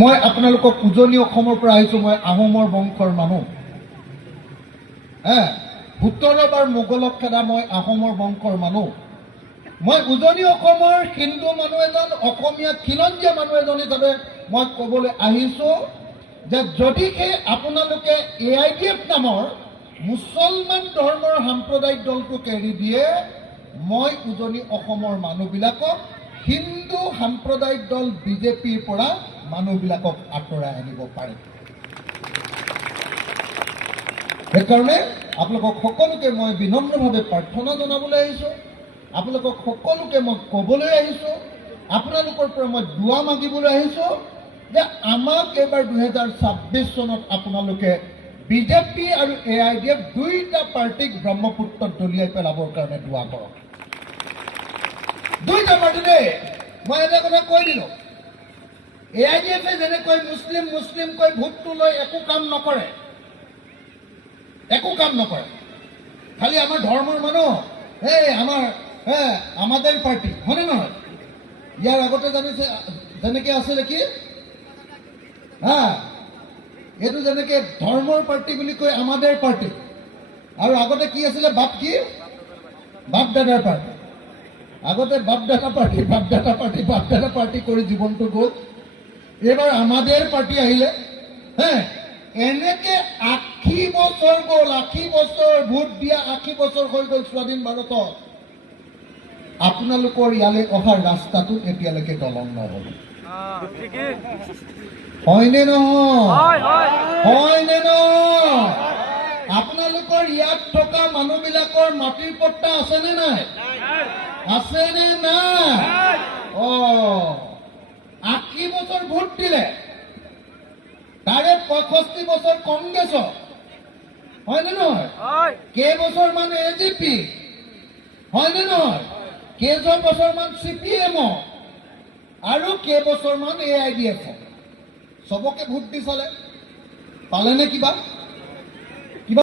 মই আপোনালোকক উজনি অসমৰ পৰা আহিছোঁ। মই আহোমৰ বংশৰ মানুহ। 17 বাৰ মোগলক খেদা মই আহোমৰ বংশৰ মানুহ। মই উজনি অসমৰ হিন্দু মানুহ এজন, অসমীয়া খিলঞ্জীয়া মানুহ এজন হিচাপে মই ক'বলৈ আহিছোঁ যে যদিহে আপোনালোকে AIDF নামৰ মুছলমান ধৰ্মৰ সাম্প্ৰদায়িক দলটোক এৰি দিয়ে, মই উজনি অসমৰ মানুহবিলাকক হিন্দু সাম্প্ৰদায়িক দল BJPৰ পৰা মানুহবিলাকক আঁতৰাই আনিব পাৰে। সেইকাৰণে আপোনালোকক সকলোকে মই বিনম্ৰভাৱে প্ৰাৰ্থনা জনাবলৈ আহিছোঁ। আপোনালোকক সকলোকে মই ক'বলৈ আহিছোঁ, আপোনালোকৰ পৰা মই দুৱা মাগিবলৈ আহিছোঁ যে আমাক এইবাৰ 2026 চনত আপোনালোকে BJP আৰু AIDF দুইটা পাৰ্টিক ব্ৰহ্মপুত্ৰত দলিয়াই পেলাবৰ কাৰণে দুৱা কৰক। দুইটা পাৰ্টি দেই। মই এটা কথা কৈ দিলোঁ, AIDFে যেনেকৈ মুছলিম কৈ ভোটটো লৈ একো কাম নকৰে, খালি আমাৰ ধৰ্মৰ মানুহ, আমাদেৰ পাৰ্টি হয়নে নহয়? ইয়াৰ আগতে জানিছে যেনেকৈ আছিলে কি এইটো যেনেকৈ ধৰ্মৰ পাৰ্টি বুলি কয় আমাদেৰ পাৰ্টি, আৰু আগতে কি আছিলে বাপ দাদাৰ পাৰ্টি। আগতে বাপ দাদা পাৰ্টি কৰি জীৱনটো গ'ল। এইবাৰ আমাদেৰ পাৰ্টি আহিলে। এনেকে 80 বছৰ গ'ল, 80 বছৰ ভোট দিয়া, 80 বছৰ হৈ গ'ল স্বাধীন ভাৰতত। আপোনালোকৰ ইয়ালৈ অহাৰ ৰাস্তাটো এতিয়ালৈকে দলং নহ'ল। হয়নে নহয়? আপোনালোকৰ ইয়াত থকা মানুহবিলাকৰ মাটিৰ পট্টা আছেনে নাই? আছেনে নাই? 80 বছৰ ভোট দিলে, তাৰে 65 বছৰ কংগ্ৰেছৰ, হয়নে নহয়? কেইবছৰমান AGP, হয়নে নহয়? কেইবছৰমান CPM আৰু কেইবছৰমান AIDF। চবকে ভোট দি চালে, পালেনে কিবা?